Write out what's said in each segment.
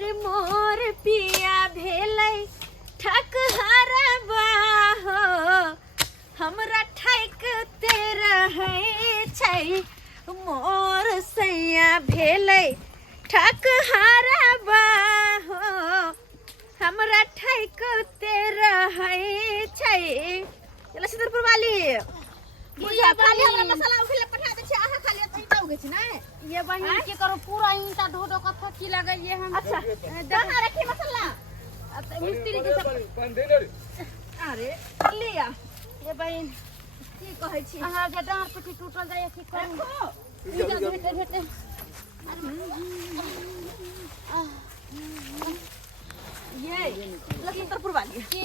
अरे मोर पिया भेलै ठकहरबा हो हमरा ठकते रहै छै मोर सैया भेलै ठकहरबा हो हमरा ठकते रहै छै। चला सिद्धरपुर वाली बुझा खाली हमरा मसाला उखले पठा दे छै आहा खाली ईटा उगे छै ना ये बहिन की करो पूरा ईटा ढो ढो का थकी लगाइए हम। अच्छा कहां रखी मसाला मिस्त्री के सब अरे लिया ये बहिन की कहै छी अहाँ जे डांर पिटी टूटल जाय की करू ईटा भेटे भेटे ये लखीमपुर वाली की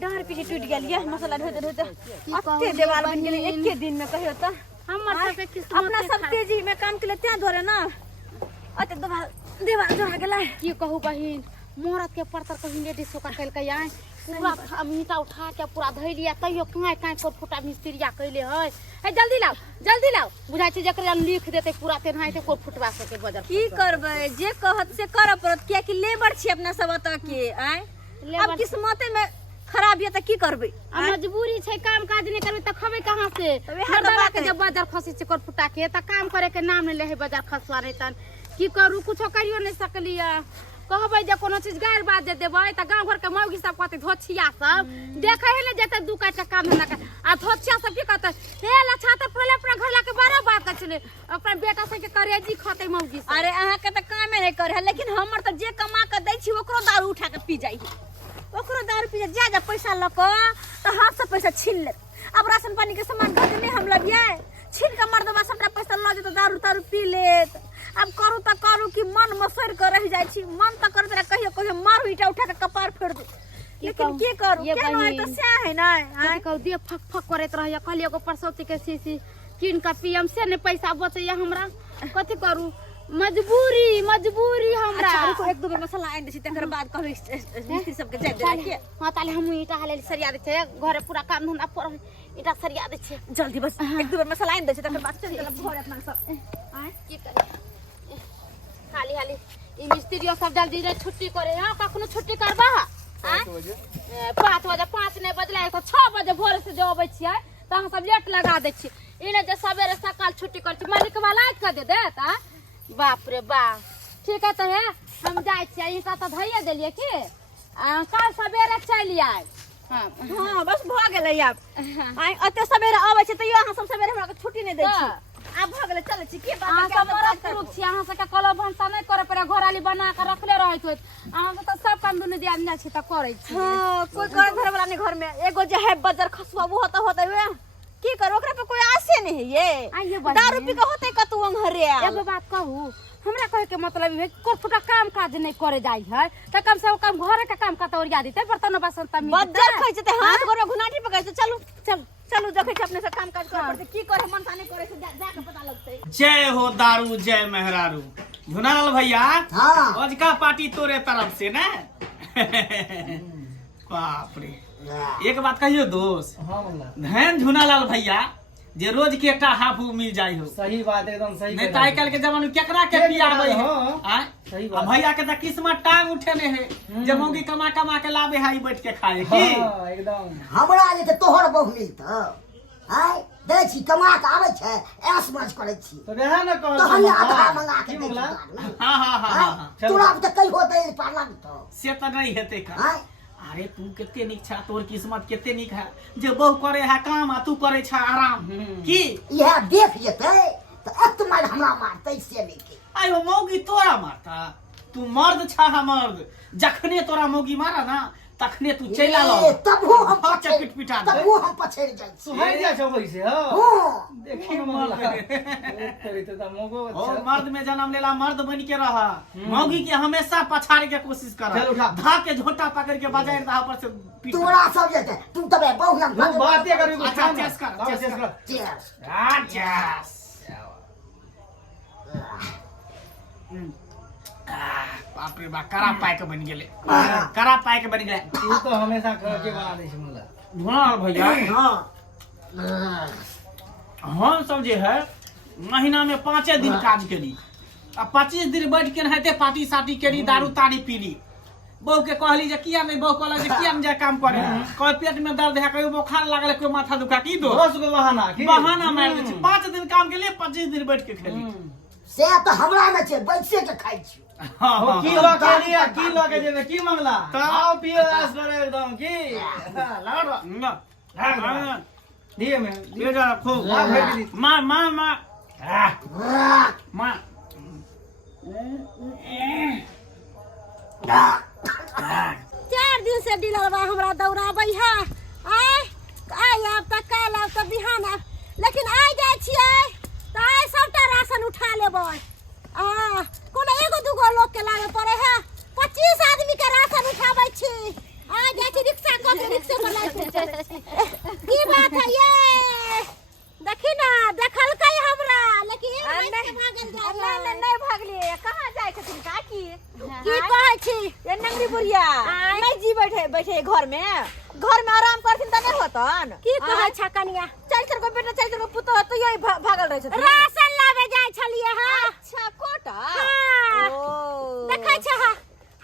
डार पीछे टूट गेल ये मसाला ढोते ढोते अत्ते देवाल बन गेलै एके दिन में कहियो त हमर सबके किस्मत अपना सब तेजी में काम केले त्या धरे ना अत्ते देवाल जोड़ा गेलै। की कहू बहिन मोरत के परतर कहीं लेडीज का कल के आए पूरा ईटा उठा के पूरा धइ लिया तइयो काई काई को फुटा मिस्त्रिया कइले है ए जल्दी लाओ बुझाइ छै जकरा लिख देते पूरा तेनाइते को फुटवा सके बजर की करबै जे कहत से करब पड़त किया कि लेबर छी अपना सब त के आय अब किस्मते में खराब ये त की करबै मजबूरी छै काम काज नहीं करबे त खबे कहां से बाबा के जब बाजार खसी छै कर फुटा के त काम करे के नाम नहीं ले है बाजार खसवा नहीं तन की करू कुछो करियो नहीं सकलिया कहबै जे कोनो चीज गार बात दे देबै त गांव घर के मौगी सब कहते धोछिया सब देखे है ने जते दू काटा काम ना कर आ धोछिया सब की कहते हे लछा त पहले अपना घर ला के बारे बात कर चले अपना बेटा से के करेजी खते मौगी सब। अरे अहाँ के त कामे नहीं करे है लेकिन हमर त जे कमा के दै छी ओकरो दारू उठा के पी जाई ओकरो दारू पी जा पैसा ल क त हाथ से पैसा छीन ले अब राशन पानी के सामान घर में हम लबिए छीन के मर्दबा सबटा पैसा ल जे त दारू तारू पी लेत। अब करू त करू कि मन मसर के रह जाय छी मन त करत रह कहियो मारू ईटा उठा के कपार फोड़ दे लेकिन की करू ये केना है त से है ना हां कहू दे फक फक करत रहया कहलियो को परसौती के सीसी किन का पीएम से ने पैसा बचैया हमरा कथि करू मजबूरी हमरा। अच्छा रुको एक दो बेर मसाला आइन दै छी तकर बाद कहबै मिस्त्री सब के जाय दे के हां ताले हम ईटा हाले सरिया दे छै घरे पूरा काम धंधा पर ईटा सरिया दे छै जल्दी बस एक दो बेर मसाला आइन दै छी तकर बाद चल चल भोर अपना सब आय की करे खाली हाली ई मिस्त्रियो सब जल्दी रे छुट्टी करे हां कखनो छुट्टी करबा हां 5 बजे 5 नहीं बजला तो 6 बजे भोर से जो आबै छियै त हम सब लेट लगा दै छी इने जे सवेरे सकाल छुट्टी कर छी मालिक वाला आज कर दे देता बाप रे बा ठीक है तो है हम जाय छियै ई का त धइए देलिए की कल सवेरे चल आय हां हां बस भ गेलै अब आइ अते सवेरे आबै छै तइयो अहाँ सब सवेरे हमरा के छुट्टी नहीं दै छी अब भ गेलै चलै छी की बात अहाँ सब बड़ा पुरुष छी अहाँ सबके कलो भंसा नहीं करे पड़े घराली बना के रखले रहत होत अहाँ के त सब काम दुनु दिया जाइ छी त करै छी। हां कोई घर घर वाला नहीं घर में एगो जे है बजर खसवा वो होता वे की करो ओकरा पे कोई आसे नहीं है ये दारू पी के होते कतु अंगरे एगो बात कहू हमरा कहे के मतलब है को फुटा काम काज नहीं करे जाई है त कम से कम घरे का काम का तो ओरिया देते बर्तन बासन त मिल बजर खै छै हाथ गोर में घुनाटी पकड़ से चलू देखे छै अपने से काम काज करे पड़ते की करे मन ताने करे से जाके पता लगतै। जय हो दारू जय मेहरारू झुनालाल भैया हां अजका पार्टी तोरे तरफ से ना बाप रे एक बात कहियो दोस्त हाँ बोला धन झुनालाल भैया जे रोज के एकटा हाफू मिल जाई हो सही बात एकदम सही नहीं त आइ काल के जमाना में केकरा के पियाबै है आय सही बात भैया के त किस्मत टांग उठेने है जे मौगी कमा कमा के लाबे हाई बैठ के खाए की हाँ एकदम हमरा जे त तोहर बहु मिलत आय दे छी कमा के आबै छै ऐस मौज करै छी तो वह ना कहल तो हम आधा मंगा के की दे बोला हां हां हां तोरा त कई होतै पाला तो से त नहीं हेते का आय अरे तू केते निक छा तोर किस्मत केते निक है जे बहु करे है काम आ तू करे छा आराम की यह देख जेतै त एक मार हमरा मारतै से नहीं के आयो मौगी तोरा मारता तू मर्द छा मर्द जखने तोरा मौगी मारा ना तखने तू चला लो तबो हम चपिट पिटा दे तबो हम पछड़ जाय छी सुहाई जा छौ वैसे हो हां देखी मर्द तेरी तो मौगो ओ मर्द में जन्म लेला मर्द बन के रहा मौगी के हमेशा पछाड़े के कोशिश कर चल उठा। धा के झोटा पकड़ के बजाय रहा पर से पीट तोरा सब जेतै तू तबे बहु लंग तू बातें करी कुछ अच्छा, चेस कर। चेस राजस बाप रे बाप करा पाए के बन गेले करा पाए के बन गेले तू तो हमेशा कर के बना दे छी मुल्ला हाँ भैया हां हम सब जे है महीना में 5 दिन काज करी आ 25 दिन बैठ के नहते पार्टी साटी केली दारू तारी पीली बहू के कहली जे किया नहीं बहू कहला जे किया नहीं जाए काम करे कोई पेट में दर्द है कोई बुखार लागल कोई माथा दुखा की दो बस को बहाना की बहाना मार दे 5 दिन काम के लिए 25 दिन बैठ के खेली से तो हमरा में छै बैठे के खाइ छी हो की लो के लिया की लो के जेबे की मामला आओ पियो आस पर एकदम की लगा दिए में ये जा खो ला भेट दी मां मां मां मां 4 दिन से डीलर बा हमरा दौड़ाबै है आय अब तक काल अब तक बिहान लेकिन आइ जाइ छियै त आइ सबटा राशन उठा लेबै कोनो एगो दूगो लोग के लागे पड़े है 25 आदमी के राशन उठाबै छी आ जाइ छी रिक्शा क के रिक्शा पर लाइ की बात है ये देखी ना देखल कई हमरा लेकिन नहीं भागली कहां जाय छथिन काकी की कहै छी ये नंगरी बुढ़िया नहीं जी बैठे घर में आराम करथिन त नहीं होतन की कहै छ कनिया चल को बेटा चल को पुतो तो यही भागल रहै छथिन राशन लावे जाय छलिए हां अच्छा कोटा ओ देखै छ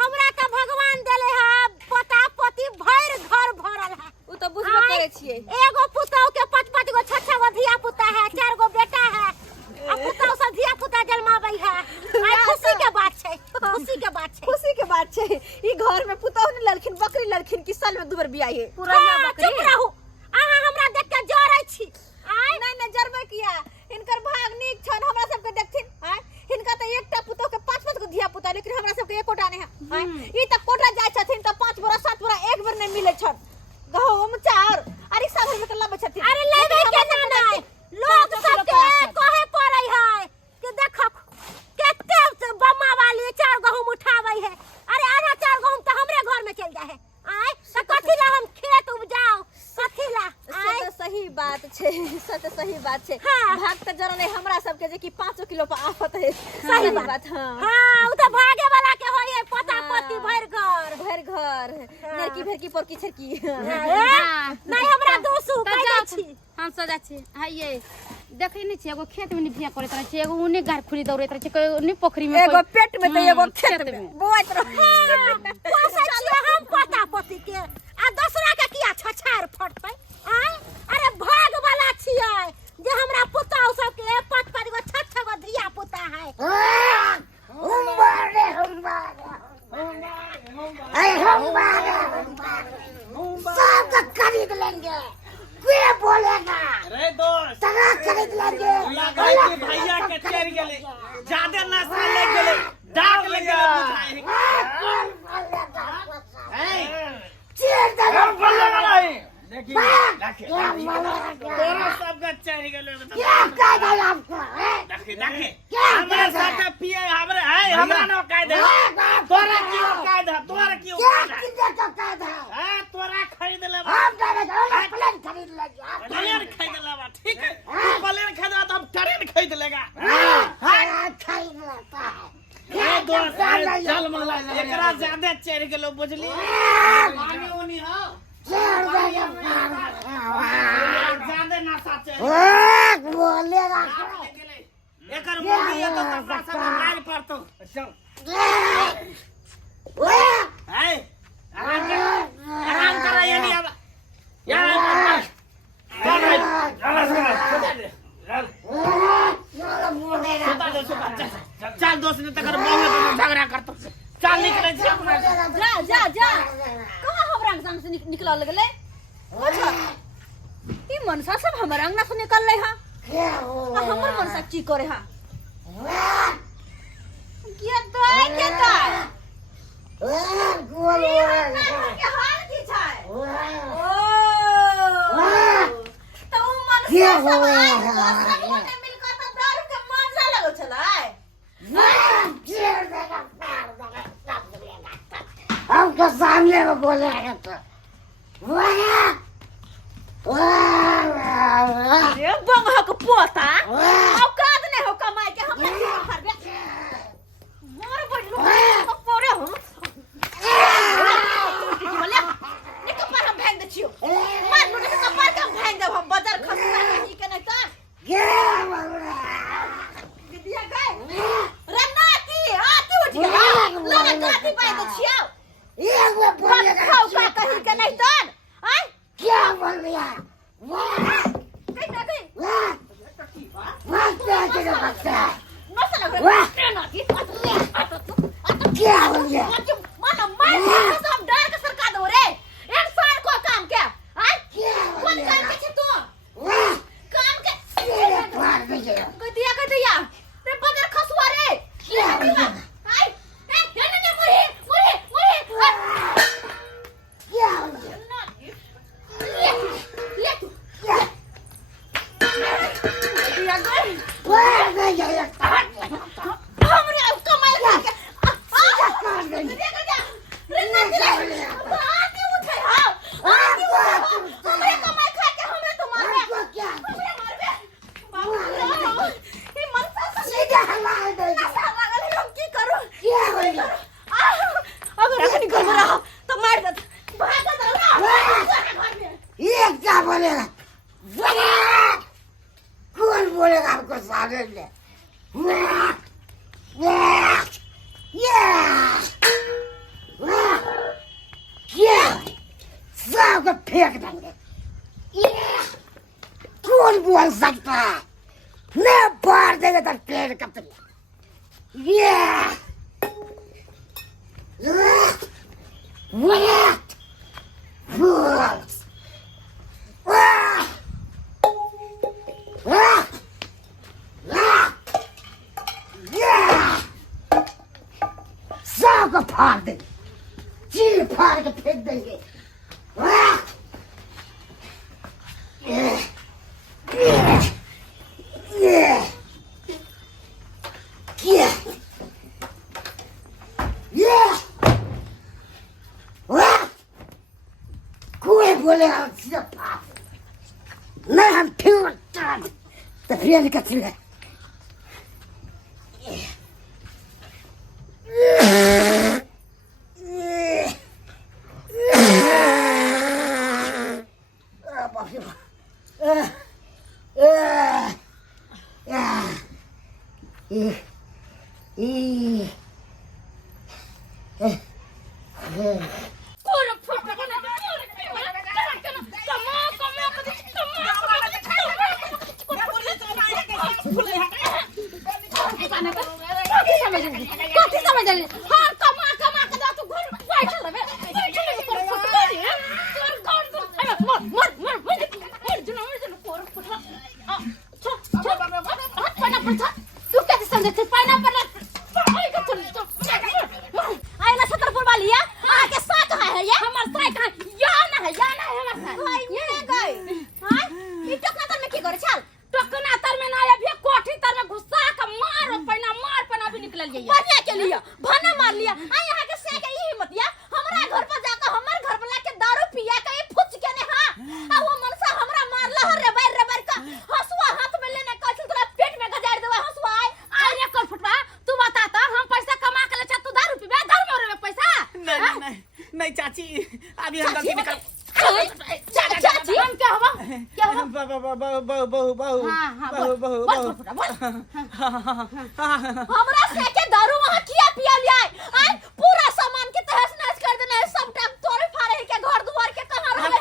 हमरा त भगवान देले है पोता पोती भर घर भरल है उ तो बुझबे करे छिए एगो पुतौ के 5-5 गो 6-6 गो धिया पुता है 4 गो बेटा है आ पुतौ से धिया पुता जन्माबै है आ खुशी के बात छै ई घर में पुतौ ने लड़खिन बकरी लड़खिन की साल में दुबर बियाह है पुराना बकरी चुप रहू आहा हमरा देख के जरै छी आय नहीं जरबै किया इनकर भाग नीक छन हमरा सब के देखथिन आय हिनका त एकटा पुतौ के 5-5 गो धिया पुता लेकिन हमरा सब के एकोटा नहीं है आय ई त कोटा जाय छथिन त 5 बोरा 7 बोरा एक बेर नहीं मिले छन गहूम चाउर अरे सब में के लबे छथिन अरे लेबे के ना नहीं लोग सब के कहे पड़ै है कि देखो केते बम्मा वाली 4 गहूम उठाबै है अरे आधा 4 गहूम त हमरे घर में चल जाय है आय त कथि ला हम खेत उपजाओ कथि ला आय तो सही बात छे सही बात छे भाग त जरा नहीं हमरा सब के जे कि 5 किलो पर आफत है सही बात हां उ त भागे वाला के होय है पता पति भर घर नरकी भरकी पर की छरकी नहीं हमरा दोसु कह दै छी हम सजा छी हाइए देखै नै छी एगो खेत में निभिया करैत रहै छी एगो उने गार खुली दौड़ैत रहै छी कोई पोखरी में एगो पेट में त एगो खेत में बोइत रहै पोसै छी हम पता पति के आ दूसरा के किया छछार फटतै आय अरे भाग वाला छियै जे हमरा पुतौ सब के 5-5 गो 6-6 गो धिया पुता है सब खरीद लेंगे कोई बोलेगा अरे दोस्त तगा खरीद लेंगे लगा के भैया के चढ़ गेले ज्यादा नशा ले गेले डाक ले गेले बुझाई चीर देगा बोलेगा नहीं देखिए तोरा सब का चढ़ गेले क्या कह दे आपको देखे हमरा साथ पिए हमरे है हमरा न कह दे तोरा की कह दे तोरा की क्या कह किसे को कह दे हां तोरा खरीद ले हम प्लेन खरीद लेंगे प्लेन खरीद लेबा ठीक है तू प्लेन खरीदा तो हम ट्रेन खरीद लेगा हां खरीद लेता है ए दोस्त चल मंगला एकरा ज्यादा चढ़ गेलो बुझली पानी उनी हो ज्यादा नशा चढ़ बोलेगा एकर मुंडी एक तकरा सब मार पड़तो चल है आराम कर ये भी अब यार चल दोस्त ने तकर बहुत झगड़ा करतो चल निकले छी अपना जा कहां हमरा संग से निकल लगले अच्छा ई मनसा सब हमर अंगना से निकल ले हां हमर मनसा की करे हां के दाई के हाल की छै ओ तो मनसा सब ने मिलकर त दारू के मजा लगो छलै हमको सामने में बोलेगा तो ये बंगह के पोता औकात नहीं हो कमाई के हम हर बे मोर बडलो पोरे हो की बोले निक पर हम भेंग दे छियो मार नु के कपार के हम भेंग दे हम बाजार खसका नहीं के नहीं त दिया गए रन्ना पाती पाए तो छियो एक वो बोलेगा खाओ का कहीं के नहीं तो आय क्या बोल रहा वाह कहीं ना कहीं वाह वाह क्या तेरे बच्चा मस्त लग वाह। रहा है ना की क्या बोल रहा मानो मैं तो हम डर के सरकार दो रे इंसान को काम क्या आय क्या कौन बोल काम रहा के छे तू वाह काम के तेरे पार में गया कदिया रे बगर खसुआ रे क्या बोल रहा आय ए ने मुरे क्या बोल रहा ले तू क्या कदिया गई वाह मैं गया हमरे कमाल के कर दे रे ना दिले आती उठे हां आती उठे हमरे कमाई खा के हमरे तो मार आपको क्या हमरे मारबे बाबू ये मनसा से सीधा हमारे दे ऐसा लागल हम की करू क्या बोल रहा अगर नहीं कर रहा तो मार दे भाग दे ये क्या बोलेगा वाह कौन बोलेगा आपको सामने में वाह वाह वाह क्या सबको फेंक देंगे कौन बोल सकता है मैं बाहर देगा तो पेड़ का सबको फाड़ देंगे चीर फाड़ के फेंक देंगे कोई बोलेगा नहीं हम फिर तो फिर का चूल्हा नहीं चाची अभी हम गलती निकाल चाची हम क्या हुआ हमरा से के दारू वहां किया पिया लिया आय पूरा सामान के तहस नहस कर देना है सब टाइम तोरे फारे के घर दुआर के कहां रहे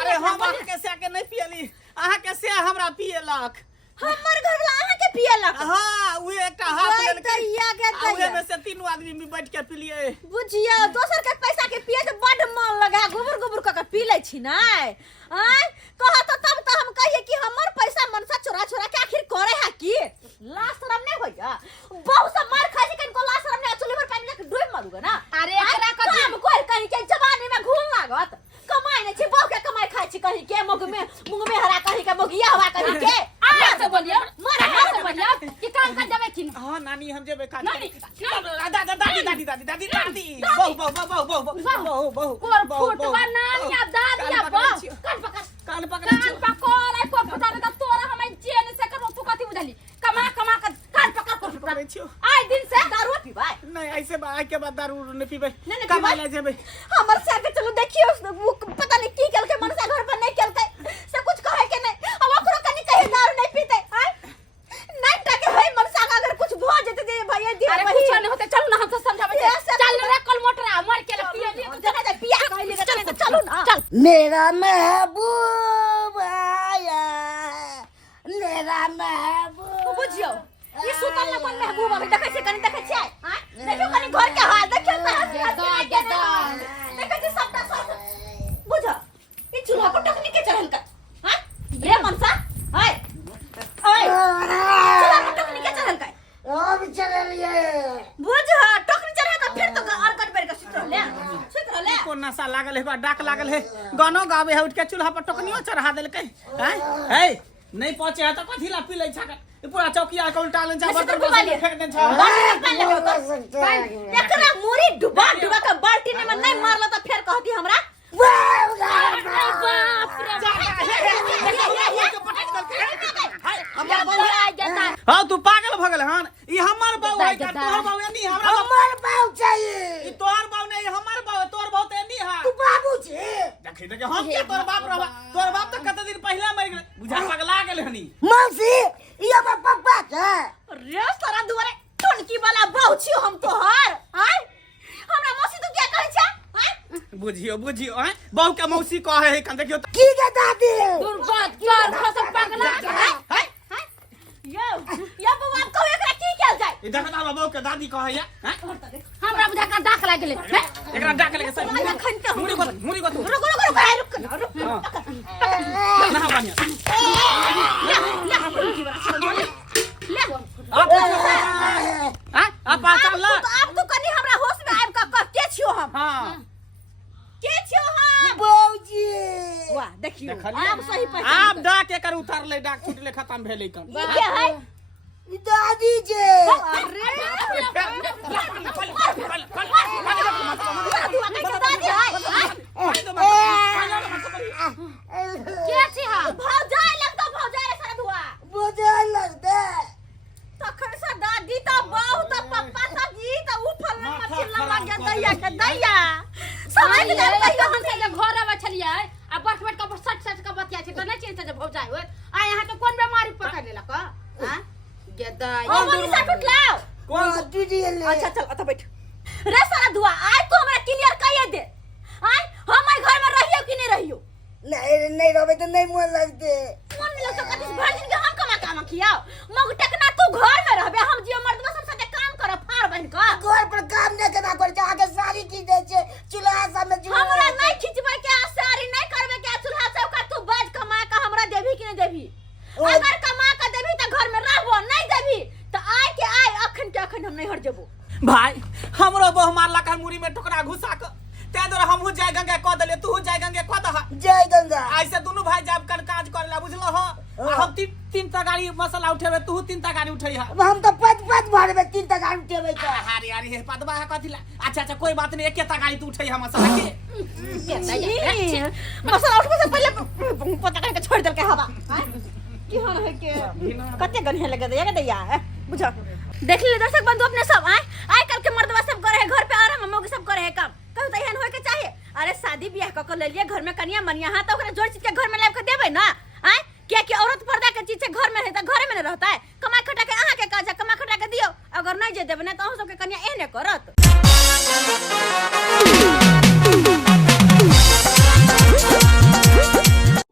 अरे हम आहा के से के नहीं पियली आहा के से हमरा पियलक हमर घर वाला आहा के पियलक हां उ एकटा हाथ लेल के दैया के आगे में से तीनों आदमी में बैठ के पिलिए बुझिया दोसर के पैसा के पिए से बड मन लगा गुबुर गुबुर क के पी ले छी ना आय कहा तो तब तो हम कहिए कि हमर पैसा मनसा चोरा चोरा के आखिर करे है की लाश शरम नहीं होया बहुत सब मार खाई कन को लाश शरम नहीं चुली भर पानी लेके डूब मारूगा ना अरे एकरा कथि हम कोई कहीं के जवानी में घूम लागत कमाई नहीं छी बहु के कमाई खाई छी कहीं के मुंग में हरा कहीं के मोगिया हवा कहीं के आ से बोलियो मारा से बोलियो कि काम कर जावे कि हां नानी हम जेबे काट नानी दादी बहु कोर फुटवा नानिया दादिया कान पकड़ कान पकड़ को फटा दे तोरा हमें जेन से कर तू कथि बुझली कमा कर कान पकड़ को फटा आइ दिन से दारू पीबा नहीं ऐसे बाय के बाद दारू नहीं पीबे नहीं कमा ले जेबे हमर से के चलो देखियो पता नहीं की केल के मनसा घर पर नहीं केलते से कुछ कहे के नहीं अब ओकरो कनी कहे दारू नहीं पीते आय नहीं टके है मनसा अगर कुछ भ जेते दे भैया दी अरे कुछ नहीं होते चल ना हम तो समझावे चल रे कल मेरा महबूब आया, मेरा महबूब। बुझियो ये सुतल न कोन महबूब अभी देखै छै कनी देखै छै हां देखियो कनी घर के हाल देखियो देखै छै सबटा सब बुझ ई चूल्हा पर टकनी के चढ़ल का हां रे मनसा हाय हाय चूल्हा पर टकनी के चढ़ल का अब चलिए बुझ टकनी चढ़े का फिर तो और कट बेर के सुत रहले कोन नशा लागल है बा डाक लागल है गानो गावे है उठ के चूल्हा पर टकनियो चढ़ा देलकै हैं हे नहीं पहुंचे है तो कथी ला पी लै छका पूरा चौकिया के उल्टा लन जा बर्तन फेंक देन छ एकरा मुरी डुबा डुबा के बाल्टी में नहीं मारला तो फिर कहती हमरा हां तू पागल भ गेल हन ई हमर बाऊ है का तोहर बाऊ नहीं हमरा हमर बाऊ चाहिए। ई तोहर बाऊ नहीं हमर बाऊ तोहर बाऊ ते नहीं है तू बाबू छे देखि देख हम के तोहर बाप रहबा तोहर बाप तो कते दिन पहले मर गेल बुझा पगला गेल हनी मौसी ई हमर पप्पा के रे सारा दुआरे टोनकी वाला बाऊ छियो हम तोहर हाय हमरा मौसी तू क्या कहै छै हाय बुझियो हैं बाऊ के मौसी कहे है कन देखियो की के दादी दुर्गत चार फसल पगला है यो या बाबू आप कहू एकरा की कैल जाय ई देखा बाऊ के दादी कहे है हैं हमरा बुझा कर दाख लाग गेले एकरा डाक लगे सब मुड़ी को रुक रुक ना बानिया आप चल ला अब तू कनी हमरा होश में आब का के छियो हम हां के छियो हम बाबूजी वाह देखियो देखलिए। आप सही पहचान आप डाक एकर उतार ले डाक छूटले खत्म भेलै कन ई के है दादी जे अरे के छी हम भौजाई लगता भौजाई सारा धुआ मुझे लगता तखन से दादी तो बाऊ तो पप्पा तो जी तो उ फलना मछली लग गया दैया के दैया समझ ले कहियो हम से जे घर आवे छलिए आ बैठ बैठ के सच सच के बतिया छै त नहीं चिन्ह जे भौजाई होय आ यहां तो कोन बीमारी पकड़ लेलक हां गेदाई ओ मनी से टूट लाओ कौन दीदी ले अच्छा चल अत बैठ रे सारा धुआ आज तो हमरा क्लियर कहिए दे आय हम घर में रहियो कि नहीं रहियो नहीं रहबे तो नहीं मन लगते मन नहीं लगता कथि भर दिन के हम काम खियाओ मग टेकना तू घर में रहबे हम जियो मर्दवा सब साथे काम करब फार बन के घर पर काम नहीं करना कर आगे सारी की दे छे चूल्हा सब में हमरा नहीं खिचबे के आसारी नहीं करबे के चूल्हा चौका तू बाज कमा के हमरा देभी कि नहीं देभी अगर कमा के देभी त घर में रहबो नहीं देभी त आय के आय अखन के अखन हम नहीं हट जबो भाई हमरो बहु मारला कर मुड़ी में टुकड़ा घुसा के ते दर हमहु जाय गंगा क देले तू जाय गंगा क दह जय गंगा ऐसे दोनों भाई जाब कर काज करला बुझलो हो हम तीन तगाड़ी मसाला उठेबे तू तीन तगाड़ी उठै हा हम तो पद भरबे 3 तक उठेबे तो हारी हारी हे पदबा कथिला अच्छा कोई बात नहीं एक तगाड़ी तू उठै हा मसाला के मसाला उठबे से पहले पता करके छोड़ देल के हवा की होन है के कते गन्हे लगे दे दैया बुझो देख ले दर्शक बंधु अपने सब आय कल के मर्दवा सब करे है घर पे आराम मौगी सब करे है काम कहू त एहन होय के चाहिए अरे शादी बियाह क ले लिए घर में कनिया मनिया हां त ओकरा जोड़ चीज के घर में लाब के देबै ना आय क्या औरत पर्दा के चीज से घर में है त घर में न रहता है कमा खटा के अहाँ के काज कमा खटा के दियो अगर नहीं जे देबै ना त अहाँ सब के कनिया एहने करत